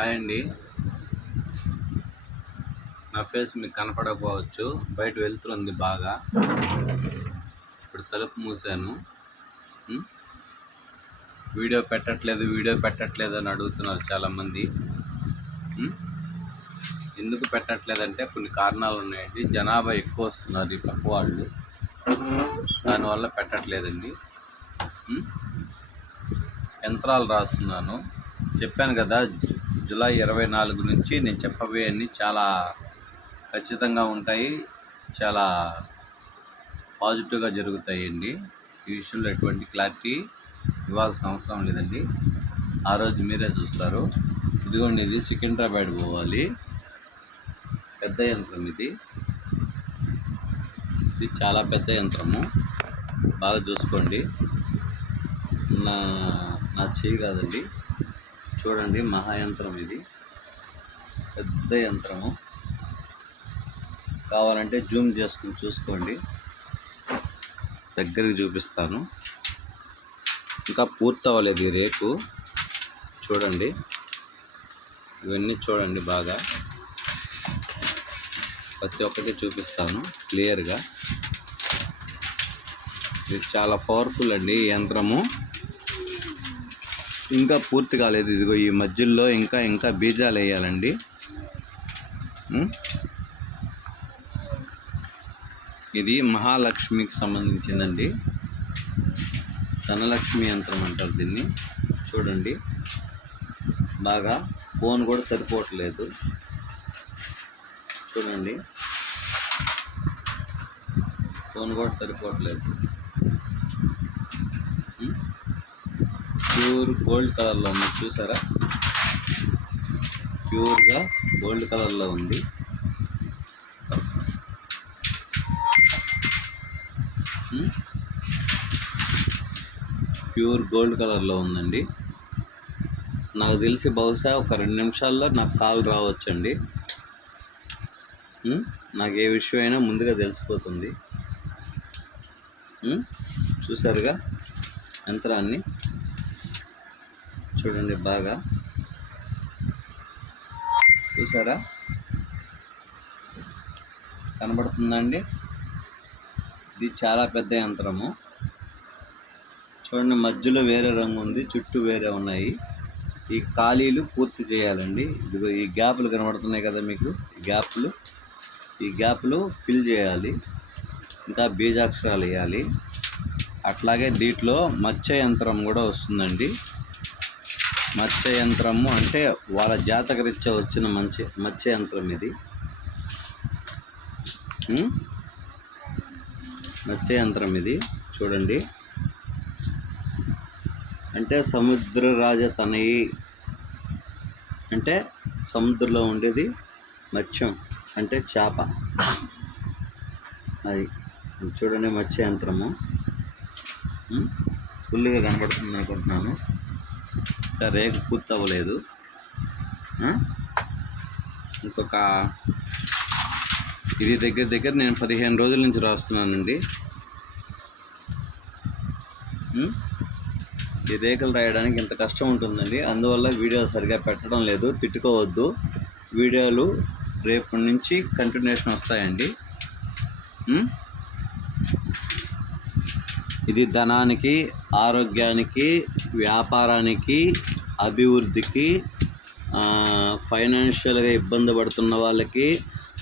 Hi అండి. నా face మీకు కనపడకపోవచ్చు, బయట వెళ్తుంది బాగా. ఇప్పుడు తలుపు మూసాను. వీడియో పెట్టట్లేదు అని అడుగుతున్నారు చాలామంది. ఎందుకు పెట్టట్లేదంటే కొన్ని కారణాలు ఉన్నాయండి. జనాభా ఎక్కువ వస్తున్నారు ఈ పక్క వాళ్ళు, దానివల్ల పెట్టట్లేదండి. యంత్రాలు రాస్తున్నాను. చెప్పాను కదా, జూలై 24 నుంచి నేను చెప్పబోయేవన్నీ చాలా ఖచ్చితంగా ఉంటాయి, చాలా పాజిటివ్గా జరుగుతాయండి. ఈ విషయంలో ఎటువంటి క్లారిటీ ఇవ్వాల్సిన అవసరం లేదండి. ఆ రోజు మీరే చూస్తారు. ఇదిగోండి, ఇది సికింద్రాబాద్ పోవాలి, పెద్ద యంత్రం ఇది చాలా పెద్ద యంత్రము. బాగా చూసుకోండి. నా చేయి కాదండి, చూడండి, మహాయంత్రం ఇది, పెద్ద యంత్రము. కావాలంటే జూమ్ చేసుకుని చూసుకోండి, దగ్గరికి చూపిస్తాను. ఇంకా పూర్తి అవ్వలేదు ఈ రేకు, చూడండి, ఇవన్నీ చూడండి బాగా, ప్రతి ఒక్కటి చూపిస్తాను క్లియర్గా. ఇది చాలా పవర్ఫుల్ అండి ఈ యంత్రము. ఇంకా పూర్తి కాలేదు. ఇదిగో ఈ మధ్యలో ఇంకా బీజాలు వేయాలండి. ఇది మహాలక్ష్మికి సంబంధించిందండి, ధనలక్ష్మి యంత్రం అంటారు దీన్ని. చూడండి బాగా, ఫోన్ కూడా సరిపోవట్లేదు. చూడండి, ఫోన్ కూడా సరిపోవట్లేదు. ప్యూర్ గోల్డ్ కలర్లో ఉంది, చూసారా? ప్యూర్గా గోల్డ్ కలర్లో ఉంది. ప్యూర్ గోల్డ్ కలర్లో ఉందండి. నాకు తెలిసి బహుశా ఒక 2 నిమిషాల్లో నాకు కాల్ రావచ్చండి. నాకు ఏ విషయం అయినా ముందుగా తెలిసిపోతుంది. చూసారుగా యంత్రాన్ని, చూడండి బాగా, చూసారా? కనబడుతుందండి. ఇది చాలా పెద్ద యంత్రము. చూడండి, మధ్యలో వేరే రంగు ఉంది, చుట్టూ వేరే ఉన్నాయి. ఈ ఖాళీలు పూర్తి చేయాలండి. ఇదిగో ఈ గ్యాపులు కనబడుతున్నాయి కదా మీకు, ఈ గ్యాపులు ఫిల్ చేయాలి. ఇంకా బీజాక్షరాలు వేయాలి. అట్లాగే దీంట్లో మత్స్య యంత్రం కూడా వస్తుందండి. మత్స్య యంత్రము అంటే వాళ్ళ జాతకరీత్యా వచ్చిన మత్స్య యంత్రం ఇది. మత్స్య యంత్రం ఇది చూడండి. అంటే సముద్ర రాజతనయి అంటే సముద్రంలో ఉండేది మత్స్యం అంటే చేప. అది చూడండి, మత్స్య యంత్రము ఫుల్గా కనబడుతుంది అనుకుంటున్నాను. ఇంకా రేకు పూర్తి అవ్వలేదు. ఇంకొక ఇది దగ్గర నేను 15 రోజుల నుంచి రాస్తున్నానండి. ఈ రేకులు రాయడానికి ఇంత కష్టం ఉంటుందండి. అందువల్ల వీడియో సరిగా పెట్టడం లేదు, తిట్టుకోవద్దు. వీడియోలు రేపటి నుంచి కంటిన్యూషన్ వస్తాయండి. ఇది ధనానికి, ఆరోగ్యానికి, వ్యాపారానికి, అభివృద్ధికి, ఫైనాన్షియల్గా ఇబ్బంది పడుతున్న వాళ్ళకి,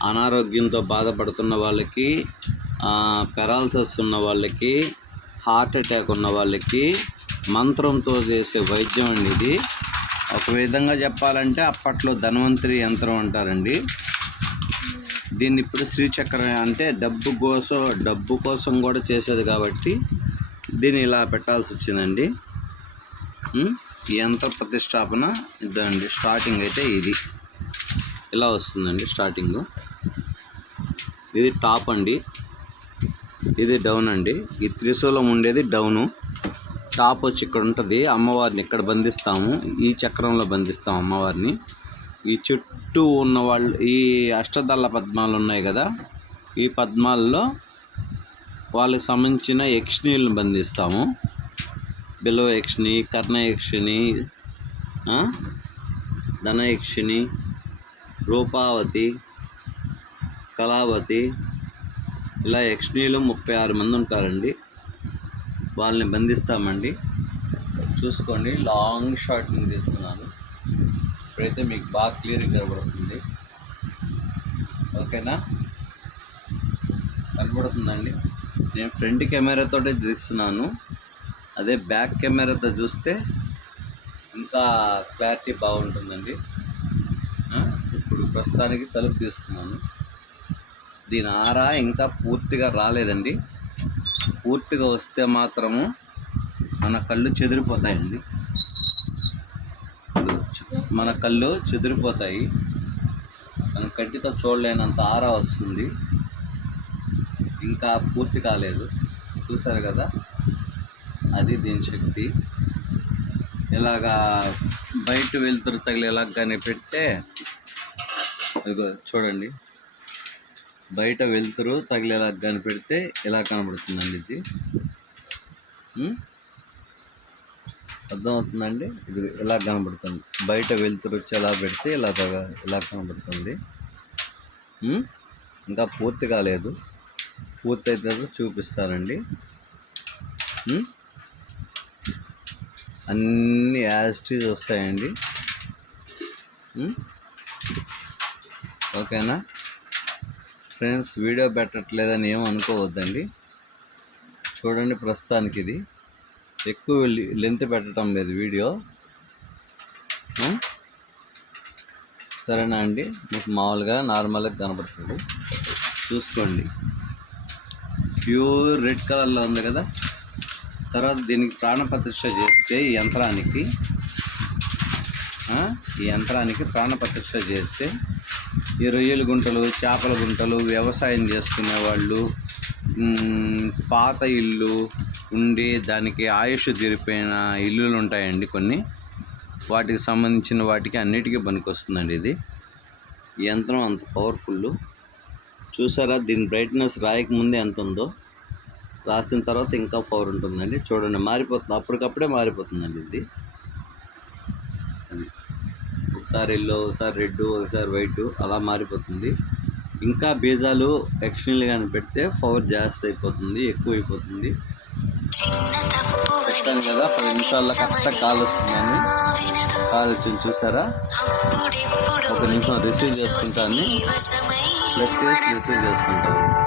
అనారోగ్యంతో బాధపడుతున్న వాళ్ళకి, పెరాలసిస్ ఉన్న వాళ్ళకి, హార్ట్ అటాక్ ఉన్న వాళ్ళకి మంత్రంతో చేసే వైద్యం అండి ఇది. ఒక విధంగా చెప్పాలంటే అప్పట్లో ధన్వంతరి యంత్రం అంటారండి దీన్ని. ఇప్పుడు శ్రీచక్రం అంటే డబ్బు కోసం కూడా చేసేది కాబట్టి దీన్ని ఇలా పెట్టాల్సి వచ్చిందండి. ఈ యంత్ర ప్రతిష్టాపన ఇదండి. స్టార్టింగ్ అయితే ఇది ఇలా వస్తుందండి. స్టార్టింగ్ ఇది టాప్ అండి, ఇది డౌన్ అండి. ఈ త్రిశూలం ఉండేది డౌను, టాప్ వచ్చి ఇక్కడ ఉంటుంది. అమ్మవారిని ఇక్కడ బంధిస్తాము, ఈ చక్రంలో బంధిస్తాము అమ్మవారిని. ఈ చుట్టూ ఉన్న వాళ్ళు ఈ అష్టదళ పద్మాలు ఉన్నాయి కదా, ఈ పద్మాల్లో వాళ్ళకి సంబంధించిన యక్షిణీలను బంధిస్తాము. బిల్వ యక్షిణి, కర్ణ యక్షిణి, ధనయక్షిణి, రూపావతి, కళావతి, ఇలా యక్షిణీలు 36 మంది ఉంటారండి. వాళ్ళని బంధిస్తామండి. చూసుకోండి, లాంగ్ షాట్ నేను తీస్తున్నాను. ఇప్పుడైతే మీకు బాగా క్లియర్గా కనబడుతుంది. ఓకేనా, కనబడుతుందండి. నేను ఫ్రంట్ కెమెరాతోటే తీస్తున్నాను. అదే బ్యాక్ కెమెరాతో చూస్తే ఇంకా క్లారిటీ బాగుంటుందండి. ఇప్పుడు ప్రస్తుతానికి తలుపు తీస్తున్నాను. దీని ఆరా ఇంకా పూర్తిగా రాలేదండి. పూర్తిగా వస్తే మాత్రము మన కళ్ళు చెదిరిపోతాయండి. మన కళ్ళు చెదిరిపోతాయి. మనం కంటితో చూడలేనంత ఆరా వస్తుంది. ఇంకా పూర్తి కాలేదు. చూసారు కదా, అది దీని శక్తి. ఇలాగా బయట వెలుతురు తగిలేలాగా కానీ పెడితే, ఇదిగో చూడండి, బయట వెలుతురు తగిలేలాగా కానీ పెడితే ఇలా కనబడుతుందండి. ఇది అర్థమవుతుందండి. ఇది ఇలా కనబడుతుంది. బయట వెలుతురు వచ్చి ఎలా పెడితే ఇలా కనబడుతుంది. ఇంకా పూర్తి కాలేదు. పూర్తి అయితే చూపిస్తానండి. అన్నీ యాజిటీస్ వస్తాయండి. ఓకేనా ఫ్రెండ్స్, వీడియో పెట్టట్లేదని ఏం అనుకోవద్దండి. చూడండి, ప్రస్తుతానికి ఇది ఎక్కువ లెంత్ పెట్టడం లేదు వీడియో. సరేనా అండి, మీకు మామూలుగా నార్మల్గా కనబడుతుంది. చూసుకోండి, ప్యూర్ రెడ్ కలర్లో ఉంది కదా. తర్వాత దీనికి ప్రాణప్రతిష్ఠ చేస్తే ఈ యంత్రానికి ప్రాణప్రతిష్ఠ చేస్తే ఈ రొయ్యల గుంటలు, చేపల గుంటలు, వ్యవసాయం చేసుకునే వాళ్ళు, పాత ఇల్లు ఉండి దానికి ఆయుష్ తీరిపోయిన ఇల్లులు ఉంటాయండి కొన్ని, వాటికి సంబంధించిన వాటికి అన్నిటికీ పనికొస్తుందండి ఇది. ఈ యంత్రం అంత పవర్ఫుల్. చూసారా, దీని బ్రైట్నెస్ రాయకముందే ఎంత ఉందో, రాసిన తర్వాత ఇంకా పవర్ ఉంటుందండి. చూడండి, మారిపోతుంది, అప్పటికప్పుడే మారిపోతుందండి ఇది. ఒకసారి ఎల్లో, ఒకసారి రెడ్, ఒకసారి వైట్, అలా మారిపోతుంది. ఇంకా బీజాలు యక్షిణీలు కానీ పెడితే పవర్ జాస్తి అయిపోతుంది, ఎక్కువ అయిపోతుంది. చెప్తాను కదా, 10 నిమిషాల్లో కరెక్ట్గా కాల్ వస్తుందని. కాల్ వచ్చింది చూసారా, 1 నిమిషం రిసీవ్ చేసుకుంటాను. ప్లస్ చేసి రిసీవ్ చేసుకుంటాను.